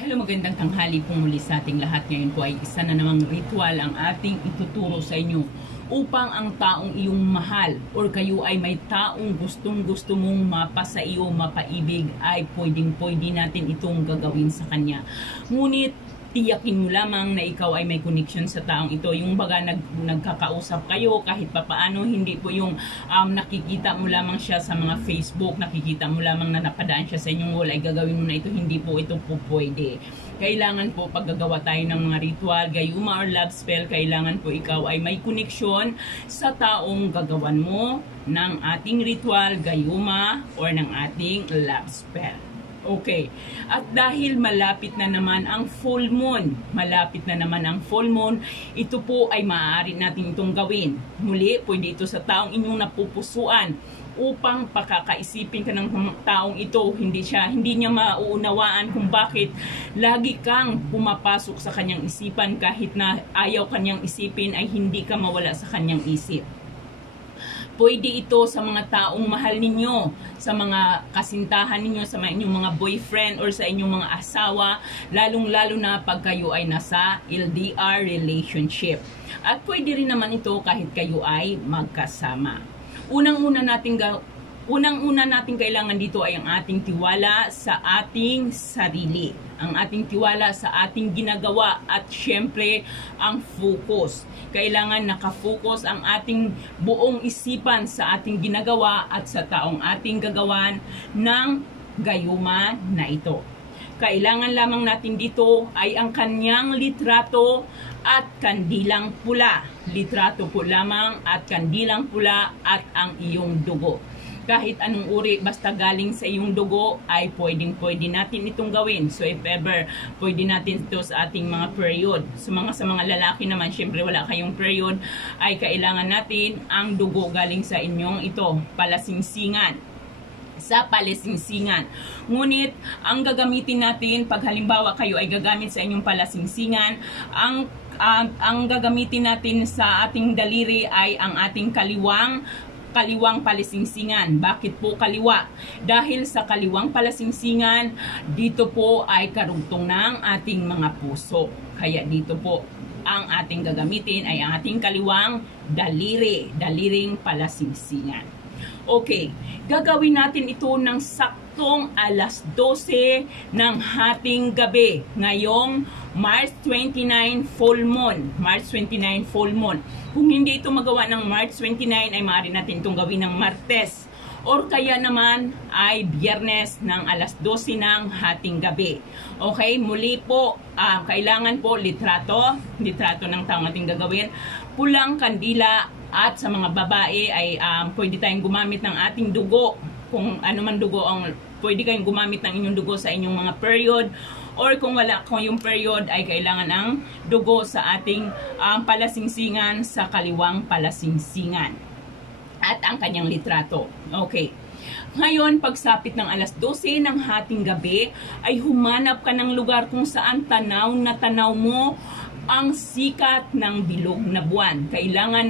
Hello, magandang tanghali po muli sa ating lahat. Ngayon po ay isa na namang ritual ang ating ituturo sa inyo upang ang taong iyong mahal or kayo ay may taong gustong-gusto mong mapasa iyo, mapaibig ay pwedeng-pwede natin itong gagawin sa kanya. Ngunit tiyakin mo lamang na ikaw ay may connection sa taong ito. Yung baga nagkakausap kayo kahit papaano, hindi po yung nakikita mo lamang siya sa mga Facebook, nakikita mo lamang na napadaan siya sa inyong wall, ay gagawin mo na ito. Hindi po ito po pwede. Kailangan po paggagawa tayo ng mga ritual, gayuma or love spell, kailangan po ikaw ay may connection sa taong gagawan mo ng ating ritual, gayuma or ng ating love spell. Okay. At dahil malapit na naman ang full moon, ito po ay maaari natin itong gawin. Muli, pwede ito sa taong inyong napupusuan upang pakakaisipin ka ng taong ito. Hindi niya mauunawaan kung bakit lagi kang pumapasok sa kanyang isipan kahit na ayaw kanyang isipin ay hindi ka mawala sa kanyang isip. Pwede ito sa mga taong mahal ninyo, sa mga kasintahan ninyo, sa inyong mga boyfriend or sa inyong mga asawa, lalong-lalo na pag kayo ay nasa LDR relationship. At pwede rin naman ito kahit kayo ay magkasama. Unang-una nating kailangan dito ay ang ating tiwala sa ating sarili. Ang ating tiwala sa ating ginagawa at syempre ang focus. Kailangan nakafocus ang ating buong isipan sa ating ginagawa at sa taong ating gagawan ng gayuma na ito. Kailangan lamang natin dito ay ang kanyang litrato at kandilang pula. Litrato po lamang at kandilang pula at ang iyong dugo. Kahit anong uri, basta galing sa iyong dugo, ay pwede natin itong gawin. So if ever, pwede natin ito sa ating mga period. Sa mga lalaki naman, syempre wala kayong period, ay kailangan natin ang dugo galing sa inyong ito, palasingsingan. Sa palasingsingan. Ngunit, ang gagamitin natin, pag halimbawa kayo ay gagamit sa inyong palasingsingan, ang gagamitin natin sa ating daliri ay ang ating kaliwang palasingsingan. Bakit po kaliwa? Dahil sa kaliwang palasingsingan, dito po ay karugtong ng ating mga puso. Kaya dito po ang ating gagamitin ay ang ating kaliwang daliring palasingsingan. Okay, gagawin natin ito ng saktong alas 12 ng hating gabi. Ngayong March 29 full moon. Kung hindi ito magawa ng March 29 ay maaari natin itong gawin ng Martes. Or kaya naman ay Biyernes ng alas 12 ng hating gabi. Okay, muli po, kailangan po litrato ng taong ating gagawin. Pulang kandila at sa mga babae ay pwede tayong gumamit ng ating dugo. Kung ano man dugo, pwede kayong gumamit ng inyong dugo sa inyong mga period. Or kung wala yung period ay kailangan ng dugo sa ating palasingsingan sa kaliwang palasingsingan. At ang kanyang litrato. Okay. Ngayon, pagsapit ng alas 12 ng hating gabi, ay humanap ka ng lugar kung saan tanaw na tanaw mo ang sikat ng bilog na buwan. Kailangan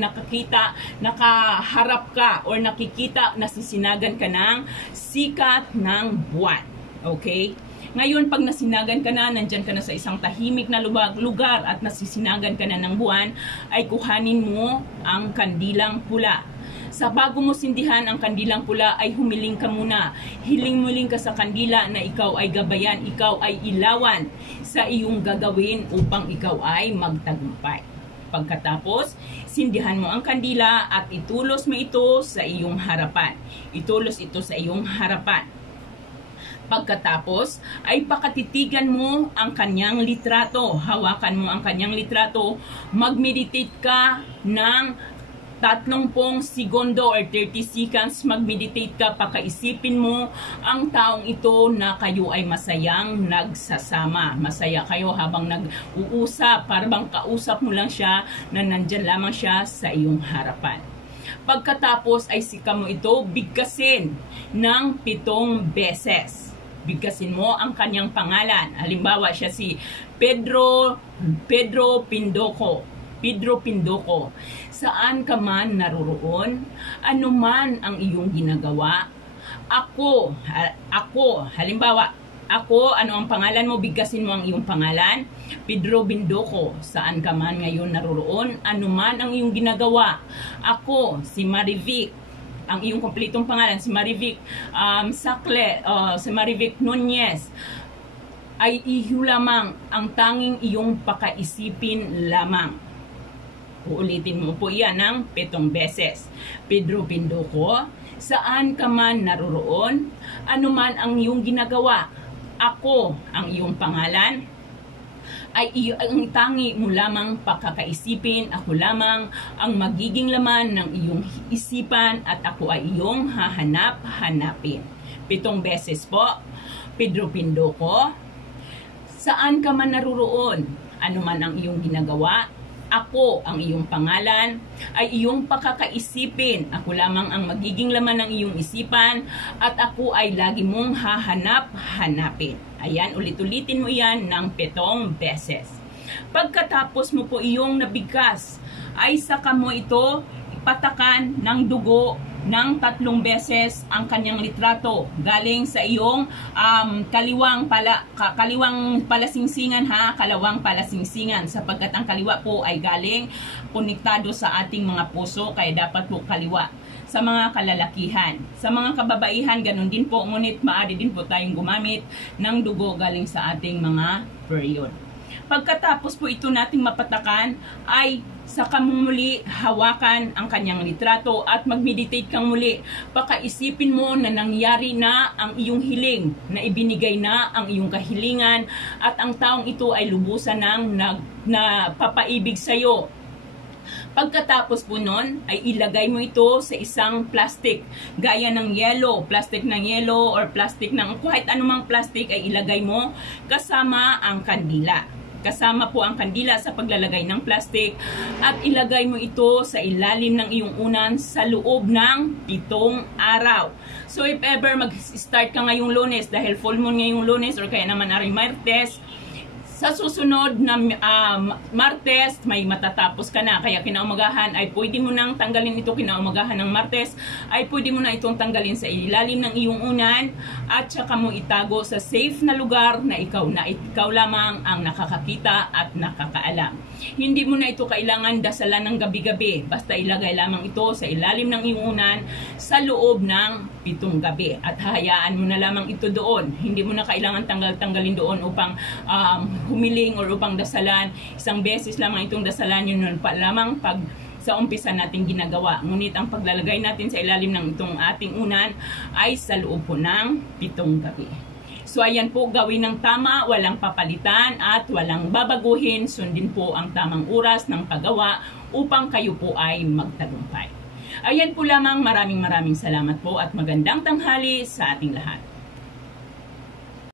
nakaharap ka or nakikita, nasisinagan ka ng sikat ng buwan. Okay? Ngayon, pag nasinagan ka na, nandyan ka na sa isang tahimik na lugar at nasisinagan ka na ng buwan, ay kuhanin mo ang kandilang pula. Sa bago mo sindihan ang kandilang pula ay humiling ka muna. Hiling-muling ka sa kandila na ikaw ay gabayan, ikaw ay ilawan sa iyong gagawin upang ikaw ay magtagumpay. Pagkatapos, sindihan mo ang kandila at itulos mo ito sa iyong harapan. Itulos ito sa iyong harapan. Pagkatapos, ay pakatitigan mo ang kanyang litrato. Hawakan mo ang kanyang litrato. Mag-meditate ka ng 30 segundo or 30 seconds, mag-meditate ka, pakaisipin mo ang taong ito na kayo ay masayang nagsasama. Masaya kayo habang nag-uusap, parang kausap mo lang siya na nandyan lamang siya sa iyong harapan. Pagkatapos ay sika mo ito bigkasin ng 7 beses. Bigkasin mo ang kanyang pangalan. Halimbawa siya si Pedro Pindoco. Saan ka man naroroon, anuman ang iyong ginagawa, ako, halimbawa, Ako, ano ang pangalan mo? Bigkasin mo ang iyong pangalan. Pedro Bindoco, saan ka man ngayon naroroon, ano man ang iyong ginagawa. Ako, si Marivic, ang iyong kompletong pangalan, si Marivic si Marivic Nunez, ay iyo lamang ang tanging iyong pakaisipin lamang. Uulitin mo po yan ng 7 beses. Pedro Bindoco, saan ka man naroroon, ano man ang iyong ginagawa. Ako, ang iyong pangalan, ay ang tangi mo lamang pakakaisipin. Ako lamang ang magiging laman ng iyong isipan at ako ay iyong hahanap-hanapin. 7 beses po. Pedro Bindoco, saan ka man naroroon, ano man ang iyong ginagawa. Ako, ang iyong pangalan, ay iyong pakakaisipin. Ako lamang ang magiging laman ng iyong isipan at ako ay lagi mong hahanap-hanapin. Ayan, ulit-ulitin mo yan ng 7 beses. Pagkatapos mo po iyong nabigkas, ay saka mo ito patakan ng dugo ng 3 beses ang kanyang litrato galing sa iyong kaliwang palasingsingan kalawang palasingsingan, sapagkat ang kaliwa po ay galing konektado sa ating mga puso, kaya dapat po kaliwa. Sa mga kalalakihan, sa mga kababaihan, ganun din po, ngunit maaari din po tayong gumamit ng dugo galing sa ating mga period. Pagkatapos po ito nating mapatakan, ay saka muli hawakan ang kanyang litrato at mag-meditate kang muli. Pakaisipin mo na nangyari na ang iyong hiling, na ibinigay na ang iyong kahilingan at ang taong ito ay lubusan ng napapaibig sa iyo. Pagkatapos po nun, ay ilagay mo ito sa isang plastic, gaya ng yelo, plastic ng yelo or plastic ng kahit anumang plastic, ay ilagay mo kasama ang kandila. Kasama po ang kandila sa paglalagay ng plastic at ilagay mo ito sa ilalim ng iyong unan sa loob ng 7 araw. So if ever mag-start ka ngayong Lunes, dahil full moon ngayong Lunes or kaya naman ari Martes, sa susunod na Martes, may matatapos ka na. Kaya kinaumagahan ay pwede mo nang tanggalin ito. Kinaumagahan ng Martes ay pwede mo na itong tanggalin sa ilalim ng iyong unan at saka mo itago sa safe na lugar na ikaw lamang ang nakakakita at nakakaalam. Hindi mo na ito kailangan dasalan ng gabi-gabi. Basta ilagay lamang ito sa ilalim ng iyong unan sa loob ng 7 gabi. At hahayaan mo na lamang ito doon. Hindi mo na kailangan tanggalin doon upang humiling or upang dasalan. Isang beses lamang itong dasalan, yun pa lamang pag sa umpisa natin ginagawa. Ngunit ang paglalagay natin sa ilalim ng itong ating unan ay sa loob po ng 7 gabi. So ayan po, gawin ng tama, walang papalitan at walang babaguhin. Sundin po ang tamang oras ng paggawa upang kayo po ay magtagumpay. Ayan po lamang, maraming salamat po at magandang tanghali sa ating lahat.